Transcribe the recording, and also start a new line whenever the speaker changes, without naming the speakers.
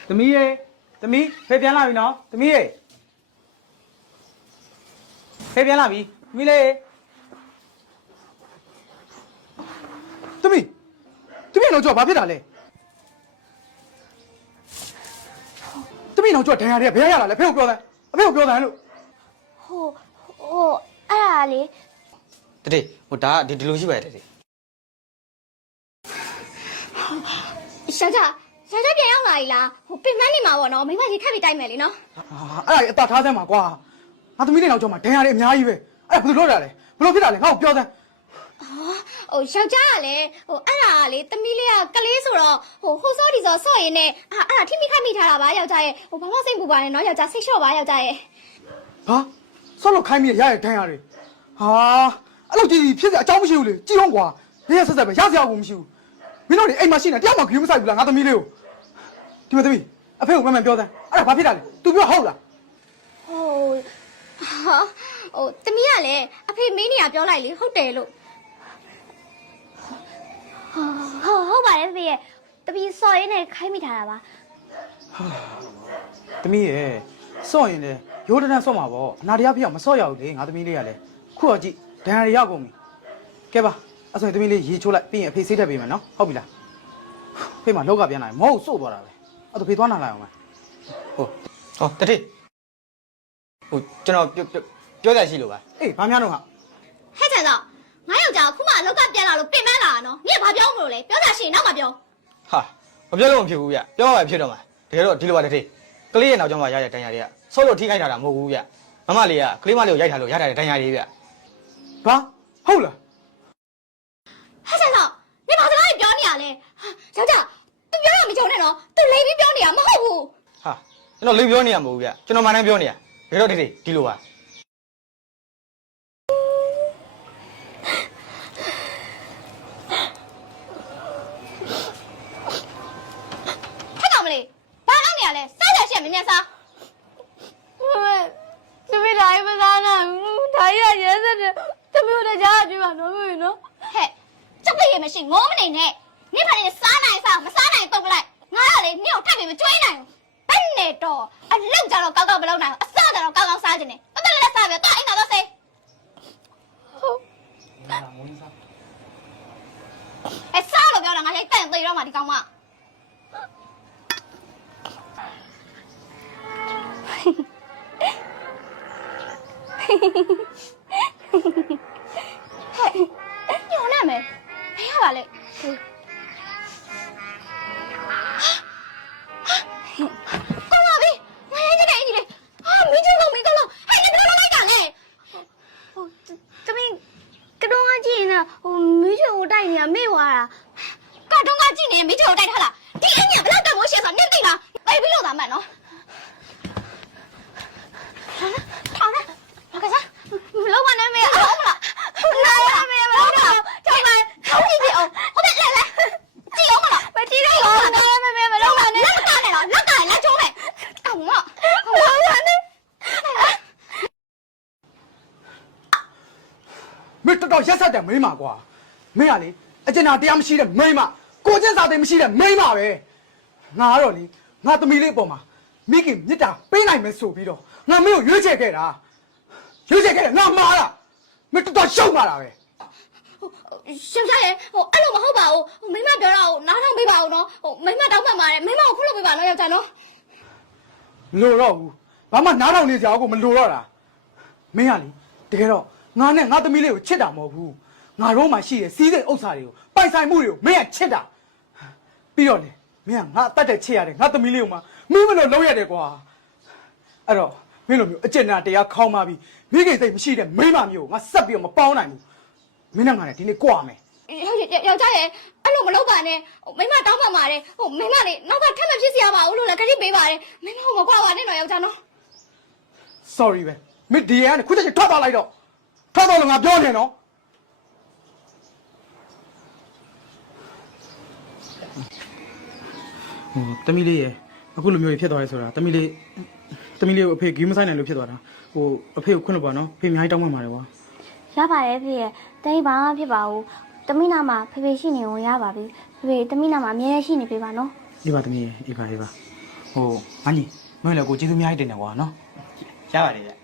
သမီးရေသမီးဖေးပြန်လာပြီနော်သမီးရေဖေးပြန်လာပြီသမီးလေးသမီးတော့ကြောက်ဘာဖြစ်တာလဲသမီးတော့ကြောက်ဒဏ်ရာတွေကဘယ်ရရလာလဲဖေးကိုပြောတယ်အဖေကိုပြောတယ်လို့
ဟိုအဲ့ဒါလေ
တတိဟိုဒါကဒီလိုရှိပါတယ်တတိ
ယောက်ျားပြန်ရောက်လာပြီလားဟိုပင်မနေမှာပေါ့နော်မိမကြီးခက်ပြီးတိုက်မယ်လေနော်
အဲ့ဒါအတာထားစမ်းပါကွာငါသမီးလေးတော့ကြောက်မှာဒဏ်ရာတွေအများကြီးပဲအဲ့ဘယ်လိုလုပ်တာလဲဘယ်လိုဖြစ်တာလဲငါ့ကိုပြောစမ်း
ဟိုယောက်ျားကလည်းဟိုအဲ့ဒါကလေသမီးလေးကကလေးဆိုတော့ဟိုစောဒီစောဆော့ရင်နဲ့အဲ့ဒါထိမိခိုက်မိထားတာပါယောက်ျားရဲ့ဟိုဘာမှစိတ်ပူပါနဲ့နော်ယောက်ျားစိတ်လျှော့ပါယောက်ျားရဲ့
ဟာဆော့လို့ခိုင်းမိရရဲ့ဒဏ်ရာတွေဟာအဲ့လိုကြည့်ဖြစ်စရာအကြောင်းမရှိဘူးလေကြည့်အောင်ကွာနေ့ရက်ဆက်ဆက်ပဲရစရာကိုမရှိဘူးမင်းတို့တွေအိမ်မှာရှိနေတယောက်မှဂရုမစိုက်ဘူးလားငါသမီးလေးကိုဒီမသမီးအဖေကိုမှန်ပြောစမ်းအဲ့ဒါဘာဖြစ်တာလဲ तू ပြောဟုတ်လား
ဟိုသမီးကလည်းအဖေမင်းနေရပြောလိုက်လေဟုတ်တယ်လို့ဟုတ်ပါတယ်ဖေရဲ့တပီစော်ရင်းနဲ့ခိုင်းမိထားတာပါ
သမီးရဲ့စော့ရင်လေရိုးတန်းစော့မှာပေါ့အနာတရားဖြစ်အောင်မစော့ရဘူးလေငါသမီးလေးကလည်းခုတော့ကြည့်ဒဏ်ရာတွေရောက်ကုန်ပြီကဲပါအဲ့ဆိုရင်သမီးလေးရေချိုးလိုက်ပြီးရင်အဖေဆေးထည့်ပေးမယ်နော်ဟုတ်ပြီလားဖေးမှာလောက်ကပြန်လာမဟုတ်စို့သွားတာပဲအဲ့တော့ဖေးသွားနာလိုက်အောင်မယ်
ဟောတတိဟိုကျွန်တော်ပြောကြရှိလို့ပါ
အေးဘာများတော့ဟာ
ဟဲ့ချန်တော့ငါယောက်ျားခုမှလောက်ကပြန်လာလို့ပင်မလာနော်နင်ကဘာပြောမလို့လဲပြောတာရှိရင်နောက်မှပြော
ဟာမပြောလို့မဖြစ်ဘူးဗျပြောမှဖြစ်တော့မှာတကယ်တော့ဒီလိုပါတတိကလေးရဲ့နောက်ကျောင်းမှာရတဲ့ဒဏ်ရာတွေကဆော့လို့ထိခိုက်တာမဟုတ်ဘူးဗျမမလေးကကလေးမလေးကိုရိုက်ထားလို့ရတဲ့ဒဏ်ရာတွေဗျ
ဘာဟုတ်လား
ဟဲ့ချန်တော့နင်ဘာစကားပြောနေရလဲယောက်ျား तू ပြောတာမကြုံနဲ့နော် तू လိမ့်ပြီးပြောနေတာမဟုတ်ဘူး
ဟာကျွန်တော်လိမ့်ပြောနေရမဟုတ်ဘူးဗျကျွန်တော်မှန်တမ်းပြောနေရတကယ်တော့တတိဒီလိုပါ
မြန်စားသမီးတိုင်းမစားနိုင်ဘူးဒါကြီးကရဲစက်တယ်သမီးတို့ကြားကြည့်ပါနော်မင်းနော်ဟဲ့ချက်ပြည့်မရှိငိုးမနေနဲ့နိဖာနေစားနိုင်စားမစားနိုင်တုတ်လိုက်ငါကလေနင့်ကိုထပ်ပြီးမကျွေးနိုင်ဘူးဘယ်နဲ့တော့အလောက်ကြတော့ကောက်ကောက်မလုပ်နိုင်ဘူးအစားကြတော့ကောက်ကောက်စားခြင်းနဲ့တော်တော်လေးစားပြီးတော့အိမ်တော်စေးအဲ့စားလို့ပြောတာငါလည်းတန်သေးတော့မှဒီကောင်မဟဲ့ညောနေမယ်ဘယ်ရပါလဲကောင်းပါပြီငါရဲ့ကြတဲ့အင်ကြီးလေမင်းကြီးလုံးဟဲ့နေဘယ်လိုလုပ်လိုက်တာလဲဟိုတမင်းကတော့ကကြည့်နေဟိုမင်းကြီးကိုတိုက်နေရမေ့သွားတာကတော့ကကြည့်နေမင်းကြီးကိုတိုက်ထားလားဒီအင်ကြီးဘယ်လောက်တမိုးရှေ့ဆိုနင့်သိလားပြေးပြီးလို့သာမှန်နော်好了，老干啥？老板那边好了，那边没有，老板，好几条，我来，几油了？没几油了，那边没老板那，那干来了，那干来中嘞，干嘛？老板那，
没得到一啥的没嘛瓜，没啊哩，而且那点么西的没嘛，国家啥的么西的没嘛呗，哪有哩？我都没来过嘛，没给你打，本来没手臂的。ငါမင်းကိုရွေးချယ်ခဲ့တာရွေးချယ်ခဲ့တယ်ငါမာလားမင်းတော်တော်ရှုံးပါလားပဲ
ရှုံးရတယ်ဟိုအဲ့လိုမဟုတ်ပါဘူးမိမပြောတာကိုနားထောင်ပေးပါဦးနော်ဟိုမိမတောင်းပန်ပါတယ်မိမကိုခုလုပ်ပေးပါနော်ယောက်ျားနော်
မလိုတော့ဘူးဘာမှနားထောင်နေကြအောင်ကိုမလိုတော့တာမင်းကလေတကယ်တော့ငါနဲ့ငါသမီးလေးကိုချစ်တာမဟုတ်ဘူးငါတို့မှရှိတဲ့စီးစိမ်ဥစ္စာတွေကိုပိုင်ဆိုင်မှုတွေကိုမင်းကချစ်တာပြီးတော့လေမင်းကငါအတတ်တဲ့ချစ်ရတယ်ငါသမီးလေးကိုမှမင်းမလို့လုံးရတယ်ကွာအဲ့တော့မင်းလိုမျိုးအကျဉ်းနာတရားခေါင်းပါပြီးမိခင်စိတ်မရှိတဲ့မိမမျိုးငါဆက်ပြီးတော့မပေါင်းနိုင်ဘူးမင်းနဲ့ငါနဲ့ဒီနေ့ကြွားမယ်
ယောက်ျားရဲ့အဲ့လိုမလုပ်ပါနဲ့မိမတောင်းပန်ပါတယ်ဟိုမိမလေးနောက်ကထပ်မဖြစ်စရာပါဘူးလို့လည်းခရီးပေးပါတယ်မိမကိုမကွာပါနဲ့တော့ယောက်ျားနော်
sorry ပဲမင်းဒီရန်ခုချက်ထွက်သွားလိုက်တော့ထွက်သွားလို့ငါပြောနေနော်ဟိုတမီးလေးရဲ့အခုလိုမျိုးဖြစ်သွားရဲဆိုတာတမီးလေးကိုအဖေဂိမ်းမဆိုင်နိုင်လို့ဖြစ်သွားတာဟိုအဖေကိုခွင့်လို့ပါနော်ဖေအများကြီးတောင်းပန်ပါတယ်ကွာ
ရပါတယ်ဖေရဲ့တိုင်းဘာမှဖြစ်ပါဘူးတမီးနာမှာဖေရှိနေဝင်ရပါပြီဖေတမီးနာမှာအမြဲရှိနေပေးပါနော်
ဒီပါတမီးအေးပါဟိုငါညီမင်းလည်းကိုကျေးဇူးအများကြီးတင်တယ်ကွာနော်
ရပါတယ်ဗျ